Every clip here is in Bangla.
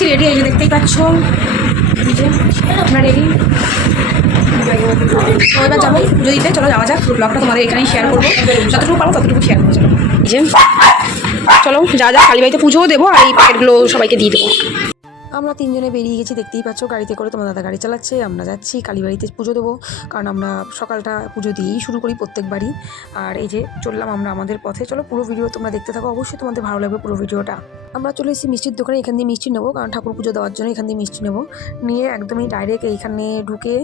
গেছি রেডি এই দেখতেই পাচ্ছ। আপনার রেডি এবার যাব পুজো দিতে চলো যাওয়া যাক। ব্লগটা তোমাদের এখানেই শেয়ার করব। যতটুকু পারো ততটুকু শেয়ার করব চলো। যে, চলো, যা যা, কালীবাড়িতে পুজোও দেবো আর এই প্যাকেটগুলো সবাইকে দিয়ে দেবো। আমরা তিনজনে বেরিয়ে গেছি, দেখতেই পাচ্ছ গাড়িতে করে তোমার দাদা গাড়ি চালাচ্ছে, আমরা যাচ্ছি কালীবাড়িতে পুজো দেবো, কারণ আমরা সকালটা পুজো দিয়েই শুরু করি প্রত্যেকবারই। আর এই যে চললাম আমরা আমাদের পথে, চলো পুরো ভিডিও তোমরা দেখতে থাকো, অবশ্যই তোমাদের ভালো লাগবে পুরো ভিডিওটা আমরা চলে এসেছি মিষ্টির দোকানে, এখান দিয়ে মিষ্টি নেব, কারণ ঠাকুর পুজো দেওয়ার জন্য এখান দিয়ে মিষ্টি নেব। নিয়ে একদমই ডাইরেক্ট এইখানে ঢুকে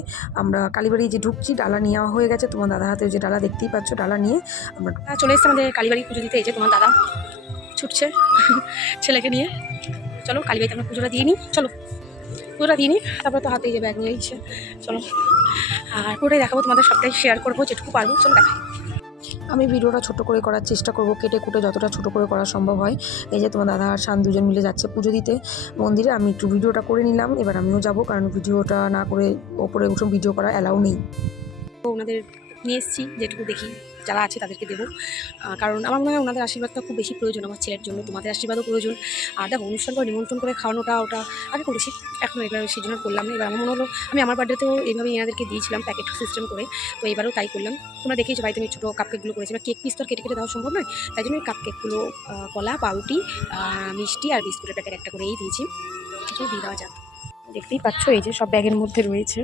আমরা কালীবাড়ি যে ঢুকছি, ডালা নেওয়া হয়ে গেছে, তোমার দাদা হাতে যে ডালা দেখতেই পাচ্ছ, ডালা নিয়ে আমরা চলে এসেছি আমাদের কালীবাড়ি পুজো দিতে, এই যে তোমার দাদা ছুটছে, ছেলেকে নিয়ে। চলো কালী কালীবাড়িতে আমরা পুজোটা দিয়ে নিই। চলো পুজোটা দিয়ে নিই তারপরে তো হাতে যে ব্যাগ নিয়ে দিচ্ছে চলো আর পুরোটাই দেখাবো তোমাদের সবটাই শেয়ার করব যেটুকু পারব। চলো দেখাই। আমি ভিডিওটা ছোট করে করার চেষ্টা করব কেটে কুটে যতটা ছোট করে করা সম্ভব হয়। এই যে তোমার দাদা আর শান দুজন মিলে যাচ্ছে পুজো দিতে মন্দিরে আমি একটু ভিডিওটা করে নিলাম এবার আমিও যাব কারণ ভিডিওটা না করে ওপরে ওসব ভিডিও করা অ্যালাউ নেই। তো ওনাদের নিয়ে এসেছি যেটুকু দেখি। যারা আছে তাদেরকে দেবো। কারণ আমার মনে হয় ওনাদের আশীর্বাদটা খুব বেশি প্রয়োজন আমার ছেলের জন্য তোমাদের আশীর্বাদও প্রয়োজন। আর দেখো অনুষ্ঠান করে নিমন্ত্রণ করে খাওয়ানোটা ওটা আগে করেছি এখন এবার সেই জন্য করলাম এবার আমার মনে হলো আমি আমার বার্থডেতেও এইভাবে এনাদেরকে দিয়েছিলাম প্যাকেট সিস্টেম করে। তো এবারও তাই করলাম। তোমরা দেখেছ বাড়িতে আমি ছোটো কাপ কেকগুলো করেছি কেক পিস তো কেটে কেটে দেওয়া সম্ভব নয় তাই জন্য কাপ কেকগুলো আহ, কলা পাউরুটি আহ, মিষ্টি আর বিস্কুটের প্যাকেট একটা করেই দিয়েছি। দিয়ে দেওয়া যাক। দেখতেই পাচ্ছ এই যে সব ব্যাগের মধ্যে রয়েছে।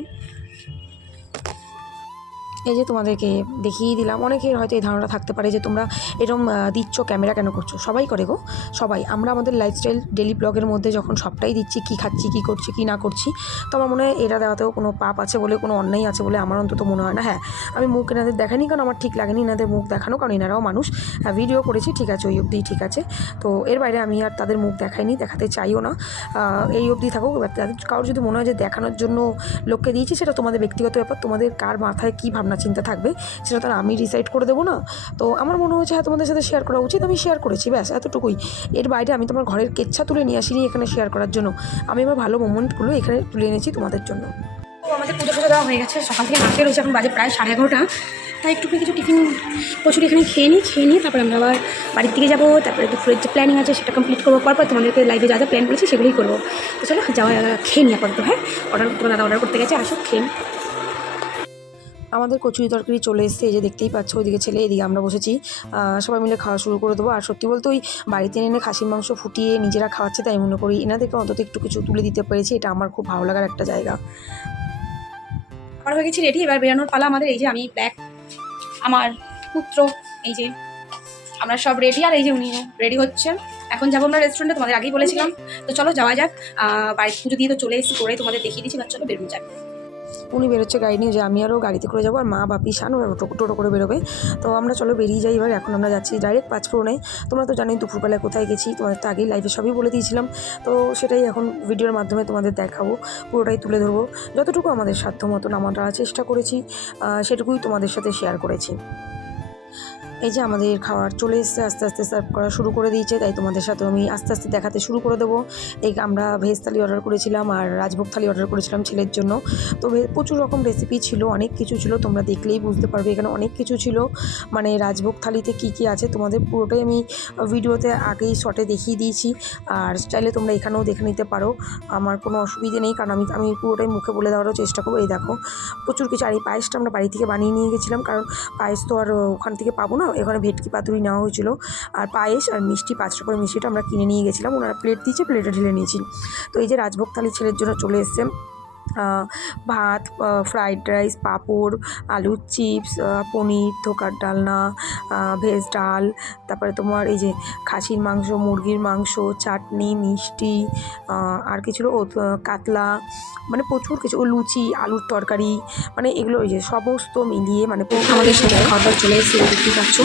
এই যে তোমাদেরকে দেখিয়ে দিলাম অনেকের হয়তো এই ধারণা থাকতে পারে যে তোমরা আহ, দিচ্ছ ক্যামেরা কেন করছ? সবাই করে গো সবাই। আমরা আমাদের লাইফস্টাইল ডেলি ব্লগের মধ্যে যখন সবটাই দিচ্ছি কী খাচ্ছি কী করছি কী না করছি তো আমার মনে হয় এটা দেওয়াতেও কোনো পাপ আছে বলে কোনো অন্যায় আছে বলে আমার অন্তত মনে হয় না। হ্যাঁ আমি মুখ এনাদের দেখাইনি কারণ আমার ঠিক লাগেনি এনাদের মুখ দেখানো কারণ এনারাও মানুষ। হ্যাঁ ভিডিও করেছি ঠিক আছে ওই অবধি ঠিক আছে। তো এর বাইরে আমি আর তাদের মুখ দেখাইনি দেখাতে চাইও না। এই অবধি থাকুক এবার তাদের কারোর যদি মনে হয় যে দেখানোর জন্য লোককে দিয়েছি সেটা তোমাদের ব্যক্তিগত ব্যাপার তোমাদের কার মাথায় কী ভাবনা চিন্তা থাকবে, সেটা তো আর আমি ডিসাইড করে দেবো না। তো আমার মনে হয়েছে হ্যাঁ তোমাদের সাথে শেয়ার করা উচিত, আমি শেয়ার করেছি, ব্যাস, এতটুকুই। এর বাইরে আমি তোমার ঘরের কেচ্ছা তুলে নিয়ে আসিনি এখানে শেয়ার করার জন্য। আমি আমার ভালো মোমেন্টগুলো এখানে তুলে এনেছি তোমাদের জন্য। আমাদের পুজো পুজো দেওয়া হয়ে গেছে, সকাল থেকে নাচতে রয়েছে, এখন বাজে প্রায় সাড়ে এগারোটা। তাই একটু কিছু টিফিন প্রচুর এখানে খেয়ে নিই, খেয়ে নিয়ে তারপরে আমরা আবার বাড়ির দিকে যাব, তারপরে দুপুরের যে প্ল্যানিং আছে, সেটা কমপ্লিট করব। পরপর তোমাদেরকে লাইভে যা যা প্ল্যান করেছি, সেগুলোই করব। তো চলো, যাওয়া, খেয়ে নিই আপাতত হ্যাঁ? অর্ডার তোমার দাদা অর্ডার করতে গেছে, আসো, খেয়ে নিই। আমাদের কচুরি তরকারি চলে এসেছে, এই যে দেখতেই পাচ্ছ, ওইদিকে ছেলে, এদিকে আমরা বসেছি। সবাই মিলে খাওয়া শুরু করে দেবো। আর সত্যি বলতে ওই বাড়িতে এনে খাসির মাংস ফুটিয়ে নিজেরা খাওয়াচ্ছে, তাই মনে করি এনাদেরকে অন্তত একটু কিছু তুলে দিতে পেরেছি। এটা আমার খুব ভালো লাগার একটা জায়গা। আমার হয়ে গেছি রেডি এবার বেরানোর পালা আমাদের। এই যে আমি ব্যাগ আমার পুত্র, এই যে আমরা সব রেডি আর এই যে উনি রেডি হচ্ছেন। এখন যাব আমরা রেস্টুরেন্টে তোমাদের আগেই বলেছিলাম। তো চলো, যাওয়া যাক। বাড়ির পুজো দিয়ে তো চলে এসেছি, করে তোমাদের দেখিয়ে দিচ্ছি এবার চলো বেরোনো যাক। উনি বেরোচ্ছে গাড়ি নিয়ে যে আমি আরও গাড়িতে করে যাব আর মা বাপি শান ওরা টোটো টোটো করে বেরোবে। তো আমরা চলো বেরিয়ে যাই এবার, এখন আমরা যাচ্ছি ডাইরেক্ট পাঁচফোড়নে। তোমরা তো জানোই দুপুরবেলায় কোথায় গেছি, তোমাদের তো আগেই লাইফে সবই বলে দিয়েছিলাম। তো সেটাই এখন ভিডিওর মাধ্যমে তোমাদের দেখাবো, পুরোটাই তুলে ধরবো। যতটুকু আমাদের সাধ্য মতন আমরা চেষ্টা করেছি সেটুকুই তোমাদের সাথে শেয়ার করেছি। এই যে আমাদের খাবার চলে এসছে, আস্তে আস্তে সার্ভ করা শুরু করে দিয়েছে, তাই তোমাদের সাথে আমি আস্তে আস্তে দেখাতে শুরু করে দেবো। এই আমরা ভেজ থালি অর্ডার করেছিলাম আর রাজভোগ থালি অর্ডার করেছিলাম ছেলের জন্য। তো প্রচুর রকম রেসিপি ছিল, অনেক কিছু ছিল, তোমরা দেখলেই বুঝতে পারবে এখানে অনেক কিছু ছিল। মানে রাজভোগ থালিতে কি কি আছে, তোমাদের পুরোটাই আমি ভিডিওতে আগেই শর্টে দেখিয়ে দিয়েছি। আর চাইলে তোমরা এখানেও দেখে নিতে পারো, আমার কোনো অসুবিধে নেই, কারণ আমি আমি পুরোটাই মুখে বলে দেওয়ারও চেষ্টা করব। এই দেখো, প্রচুর কিছু, আর এই পায়েসটা আমরা বাড়ি থেকে বানিয়ে নিয়ে গেছিলাম, কারণ পায়েস তো আর ওখান থেকে পাবো না এখানে ভেটকি পাতুরি নেওয়া হয়েছিল আর পায়েস আর মিষ্টি পাঁচটা করে মিষ্টিটা আমরা কিনে নিয়ে গেছিলাম। ওনারা প্লেট দিয়েছে প্লেটে ঢেলে নিয়েছি। তো এই যে রাজভোগ থালি ছেলের জন্য চলে এসছে। ভাত ফ্রাইড রাইস পাঁপড়, আলুর চিপস পনির, ধোকার ডালনা ভেজ ডাল, তারপরে তোমার এই যে খাসির মাংস, মুরগির মাংস, চাটনি, মিষ্টি আর কিছু ও কাতলা মানে প্রচুর কিছু, ও লুচি, আলুর তরকারি মানে এগুলো ওই যে সমস্ত মিলিয়ে মানে আমাদের সাথে খাবার চলে এসেছে, দেখতে পাচ্ছ?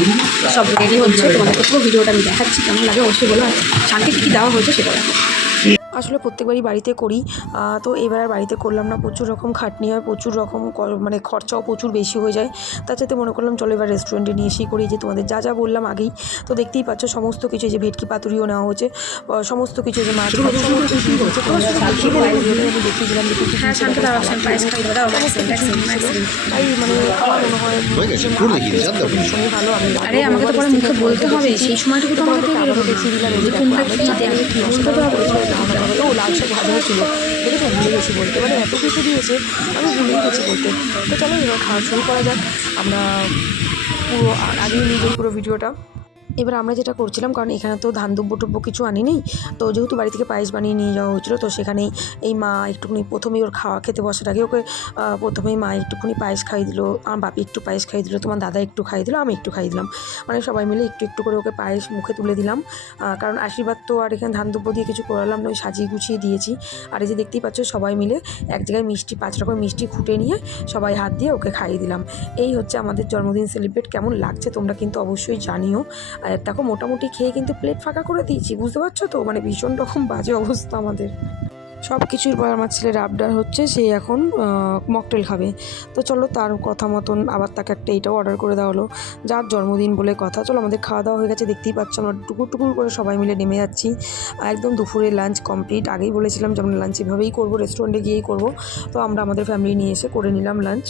সব রেডি হচ্ছে। তোমাদের পুরো ভিডিওটা আমি দেখাচ্ছি, কেমন লাগে অবশ্যই বলো। আর শান্তি কী দেওয়া হয়েছে সেটা দেখো। আসলে প্রত্যেকবারই বাড়িতে করি। তো এবার আর বাড়িতে করলাম না। প্রচুর রকম খাটনি হয় প্রচুর রকম মানে খরচাও প্রচুর বেশি হয়ে যায়। তার সাথে মনে করলাম চলো এবার রেস্টুরেন্টে নিয়ে এসেই করি। যে তোমাদের যা যা বললাম আগেই তো দেখতেই পাচ্ছ সমস্ত কিছু যে ভেটকি পাতুরিও নেওয়া হয়েছে। সমস্ত কিছু যে মাছ দেখিয়ে দিলাম, তাই মানে আমার মনে হয়। ভীষণই ভালো আমি আরে আমাকে তো পরে মুখে বলতে হবে। সেই সময়টুকু তো আমাকে দেখিয়ে দিলাম কোনটা কি দেবে কি হবে ও লাল শাক ভাজাও ছিল দেখে তো ভুলে গেছি বলতে। মানে এত কিছু দিয়েছে, আমি ভুলেই গেছি বলতে। তো চলো এবার খাওয়া শুরু করা যাক। আমরা পুরো, আগে নিয়ে পুরো ভিডিওটা। এবার আমরা যেটা করছিলাম, কারণ এখানে তো ধান দুব্বো টুব্বো কিছু আনি নেই তো যেহেতু বাড়ি থেকে পায়েস বানিয়ে নিয়ে যাওয়া হয়েছিলো, তো সেখানেই এই মা একটুখানি প্রথমেই ওর খাওয়া খেতে বসার আগে ওকে প্রথমেই মা একটুখানি পায়েস খাইয়ে দিল, আমার বাপি একটু পায়েস খাইয়ে দিল, তোমার দাদা একটু খাইয়ে দিল, আমি একটু খাইয়ে দিলাম। মানে সবাই মিলে একটু একটু করে ওকে পায়েস মুখে তুলে দিলাম কারণ আশীর্বাদ তো আর এখানে ধান দুব্বো দিয়ে কিছু করালাম না, ওই সাজিয়ে গুছিয়ে দিয়েছি। আর এই যে দেখতেই পাচ্ছ, সবাই মিলে এক জায়গায় মিষ্টি, পাঁচ রকম মিষ্টি খুঁটে নিয়ে সবাই হাত দিয়ে ওকে খাইয়ে দিলাম। এই হচ্ছে আমাদের জন্মদিন সেলিব্রেট, কেমন লাগছে তোমরা কিন্তু অবশ্যই জানিও। আর দেখো, মোটামুটি খেয়ে কিন্তু প্লেট ফাঁকা করে দিয়েছি, বুঝতে পারছ তো? মানে ভীষণ রকম বাজে অবস্থা আমাদের। সব কিছুর পর আমার ছেলের আবদার হচ্ছে, সে এখন মকটেল খাবে। তো চলো তার কথা মতন আবার তাকে একটা এইটাও অর্ডার করে দেওয়া হলো। যার জন্মদিন বলে কথা। চলো, আমাদের খাওয়া দাওয়া হয়ে গেছে, দেখতেই পাচ্ছ আমরা টুকুর টুকুর করে সবাই মিলে নেমে যাচ্ছি। আর একদম দুপুরে লাঞ্চ কমপ্লিট আগেই বলেছিলাম যে আমরা লাঞ্চ এভাবেই করব রেস্টুরেন্টে গিয়েই করব। তো আমরা আমাদের ফ্যামিলি নিয়ে এসে করে নিলাম লাঞ্চ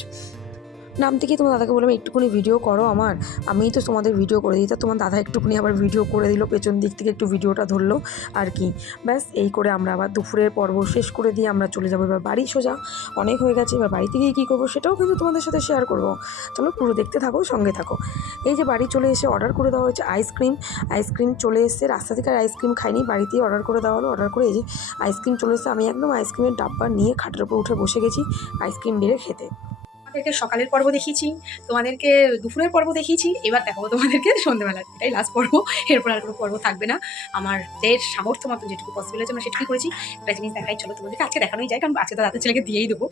নাম থেকে তোমার দাদাকে বললাম, একটুখানি ভিডিও করো আমার। আমিই তো তোমাদের ভিডিও করে দিই। তা তোমার দাদা একটুখানি আবার ভিডিও করে দিল, পেছন দিক থেকে একটু ভিডিওটা ধরলো আর কি। ব্যাস, এই করে আমরা আবার দুপুরের পর্ব শেষ করে দিয়ে আমরা চলে যাব। এবার বাড়ি সোজা, অনেক হয়ে গেছে। এবার বাড়িতে গিয়ে কী করব সেটাও কিন্তু তোমাদের সাথে শেয়ার করব। চলো পুরো দেখতে থাকো, সঙ্গে থাকো। এই যে বাড়ি চলে এসে অর্ডার করে দেওয়া হয়েছে আইসক্রিম আইসক্রিম চলে এসে রাস্তা থেকে আর আইসক্রিম খাইনি, বাড়িতেই অর্ডার করে দেওয়া হলো। অর্ডার করে এই যে আইসক্রিম চলে এসে আমি একদম আইসক্রিমের ডাব্বা নিয়ে খাটের উপর উঠে বসে গেছি আইসক্রিম বেড়ে খেতে। তোমাদেরকে সকালের পর্ব দেখিয়েছি, তোমাদেরকে দুপুরের পর্ব দেখিয়েছি, এবার দেখাবো তোমাদেরকে সন্ধ্যেবেলা এটাই লাস্ট পর্ব, এরপর আর কোনো পর্ব থাকবে না। আমার দের সামর্থ্য মতো যেটুকু পসিবল আছে আমরা সেটুকুই করেছি। একটা জিনিস দেখাই, চলো তোমাদেরকে আজকে দেখানোই যায়, কারণ আজকে তো রাতের ছেলেকে দিয়েই দেবো।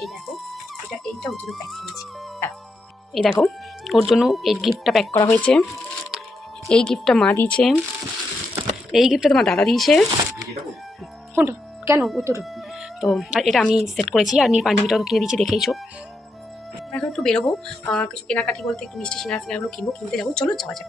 এই দেখো, এটা, এইটা ওর জন্য প্যাক করেছি এই দেখো, ওর জন্য এই গিফটটা প্যাক করা হয়েছে। এই গিফটটা মা দিয়েছে। এই গিফটটা তোমার দাদা দিয়েছে। কোনটা? কেন? উত্তর তো, আর এটা আমি সেট করেছি, আর নীল পাঞ্জাবিটাও কিনে দিয়েছি, দেখেইছো। এখন একটু বেরোবো। কিছু কেনাকাটি বলতে একটু মিষ্টি সিঙ্গারা ফিঙ্গারগুলো কিনবো, কিনতে যাব। চলো, যাওয়া যাক।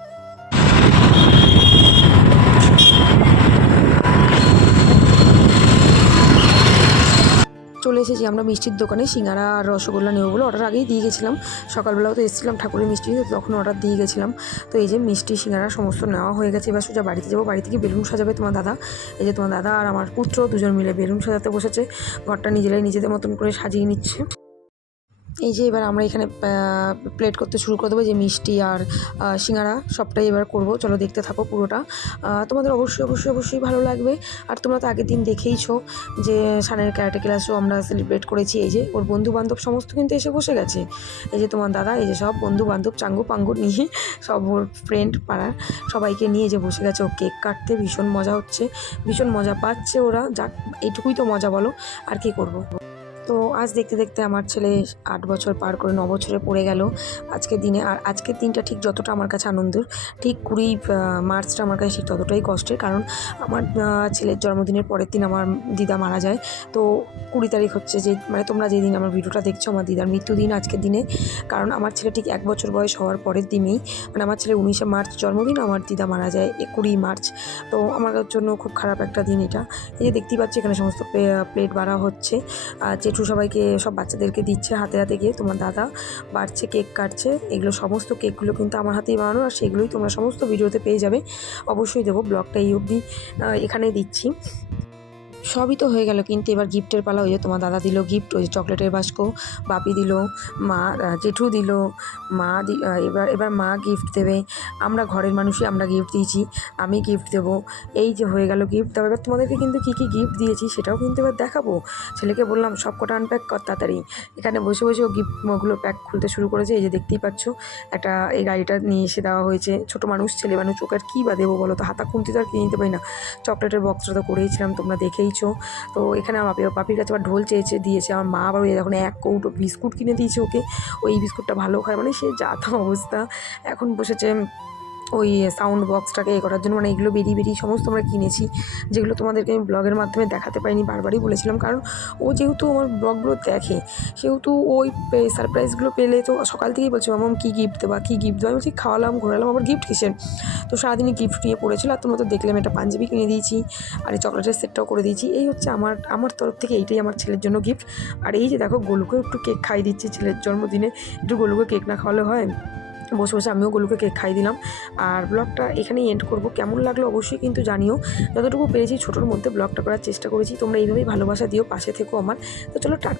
চলে এসেছি আমরা মিষ্টির দোকানে। সিঙ্গারা আর রসগোল্লা নেব বলে অর্ডার আগেই দিয়ে গেছিলাম। সকালবেলাও তো এসেছিলাম, ঠাকুরের মিষ্টি তখন অর্ডার দিয়ে গেছিলাম। তো এই যে মিষ্টি সিঙ্গারা সমস্ত নেওয়া হয়ে গেছে। এবার সোজা বাড়িতে যাব। বাড়ি থেকে বেলুন সাজাবে তোমার দাদা। এই যে তোমার দাদা আর আমার পুত্র, দুজন মিলে বেলুন সাজাতে বসেছে। ঘরটা নিজেরাই নিজেদের মতন করে সাজিয়ে নিচ্ছে। এই যে এবার আমরা এখানে প্লেট করতে শুরু করে দেবো যে মিষ্টি আর সিঙ্গারা সবটাই এবার করব। চলো দেখতে থাকো পুরোটা। তোমাদের অবশ্যই অবশ্যই অবশ্যই ভালো লাগবে। আর তোমরা তো আগের দিন দেখেইছো যে সানের ক্যারাটে ক্লাসও আমরা সেলিব্রেট করেছি। এই যে ওর বন্ধু বান্ধব সমস্ত কিন্তু এসে বসে গেছে। এই যে তোমার দাদা, এই যে সব বন্ধু বান্ধব চাঙ্গু পাঙ্গু নিয়ে সব ওর ফ্রেন্ড পাড়ার সবাইকে নিয়ে যে বসে গেছে। ও কেক কাটতে ভীষণ মজা হচ্ছে, ভীষণ মজা পাচ্ছে ওরা। যাক, এইটুকুই তো মজা বলো। আর কি করব। তো আজ দেখতে দেখতে আমার ছেলে আট বছর পার করে ন বছরে পড়ে গেল। আজকের দিনে আর আজকের দিনটা ঠিক যতটা আমার কাছে আনন্দের, ঠিক কুড়ি মার্চটা আমার কাছে ঠিক ততটাই কষ্টের। কারণ আমার ছেলের জন্মদিনের পরের দিন আমার দিদা মারা যায়। তো কুড়ি তারিখ হচ্ছে যে মানে তোমরা যেদিন আমার ভিডিওটা দেখছ, আমার দিদার মৃত্যুদিন আজকের দিনে। কারণ আমার ছেলে ঠিক এক বছর বয়স হওয়ার পরের দিনেই মানে আমার ছেলে উনিশে মার্চ জন্মদিন, আমার দিদা মারা যায় কুড়ি মার্চ। তো আমার জন্য খুব খারাপ একটা দিন এটা। এই যে দেখতেই পাচ্ছি এখানে সমস্ত প্লেট বাড়া হচ্ছে। আর জেঠু সবাইকে, সব বাচ্চাদেরকে দিচ্ছে হাতে হাতে গিয়ে, তোমার দাদা বাড়ছে, কেক কাটছে, এগুলো সমস্ত কেকগুলো কিন্তু আমার হাতেই বানানো, আর সেগুলোই তোমরা সমস্ত ভিডিওতে পেয়ে যাবে। অবশ্যই দেবো, ব্লগটা এই অবধি এখানেই দিচ্ছি। সবই তো হয়ে গেল। কিন্তু এবার গিফটের পালা ওই যে তোমার দাদা দিল গিফট ওই যে চকলেটের বাস্ক, বাপি দিল, মা জেঠু দিল, মা এবার এবার মা গিফট দেবে। আমরা ঘরের মানুষই আমরা গিফট দিয়েছি, আমি গিফট দেবো। এই যে হয়ে গেল গিফট তবে এবার তোমাদেরকে কিন্তু কী কী গিফট দিয়েছি সেটাও কিন্তু এবার দেখাবো। ছেলেকে বললাম সব কটা আনপ্যাক কর তাড়াতাড়ি। এখানে বসে বসে ও গিফটগুলো প্যাক খুলতে শুরু করেছে, এই যে দেখতেই পাচ্ছ, একটা এই গাড়িটা নিয়ে এসে দেওয়া হয়েছে। ছোটো মানুষ, ছেলে মানুষ, ওকে আর কী বা দেবো বলো তো? হাতা খুন্তি তো আর কিনে নিতে পারি না। চকলেটের বক্সটা তো করেইছিলাম, তোমরা দেখেইছো তো এখানে আমার বাপি বাপির কাছে আবার ঢোল চেয়েছে, দিয়েছে। আমার মা আবার যখন এক কৌটো বিস্কুট কিনে দিয়েছে ওকে। ওই বিস্কুটটা ভালো খায়। মানে সে যা অবস্থা। এখন বসেছে ওই সাউন্ড বক্সটাকে এ করার জন্য মানে এগুলো বেরিয়ে বেরিয়ে সমস্ত আমরা কিনেছি, যেগুলো তোমাদেরকে আমি ব্লগের মাধ্যমে দেখাতে পারিনি, বারবারই বলেছিলাম। কারণ ও যেহেতু আমার ব্লগগুলো দেখে, সেহেতু ওই সারপ্রাইজগুলো পেলে তো সকাল থেকেই বলছে মামাম কী গিফট দেবা? কী গিফট দেবো? আমি বলছি, খাওয়ালাম, ঘোরালাম, আবার গিফট কিসের? তো সারাদিনই গিফট নিয়ে পড়েছিল, আর তোমরা তো দেখলাম একটা পাঞ্জাবি কিনে দিয়েছি, আর এই চকলেটের সেটটাও করে দিয়েছি। এই হচ্ছে আমার আমার তরফ থেকে এইটাই আমার ছেলের জন্য গিফট আর এই যে দেখো গোলুকে একটু কেক খাই দিচ্ছি ছেলের জন্মদিনে। একটু গোলুকে কেক না খাওয়ালে হয়? বসে বসে আমিও গোলুকে কেক খাই দিলাম। আর ব্লগটা এখানেই এন্ড করব। কেমন লাগল অবশ্যই কিন্তু জানিও। যতটুকু পেরেছি ছোটোর মধ্যে ব্লগটা করার চেষ্টা করেছি। তোমরা এইভাবেই ভালোবাসা দিও, পাশে থেকো আমার। তো চলো টাটা।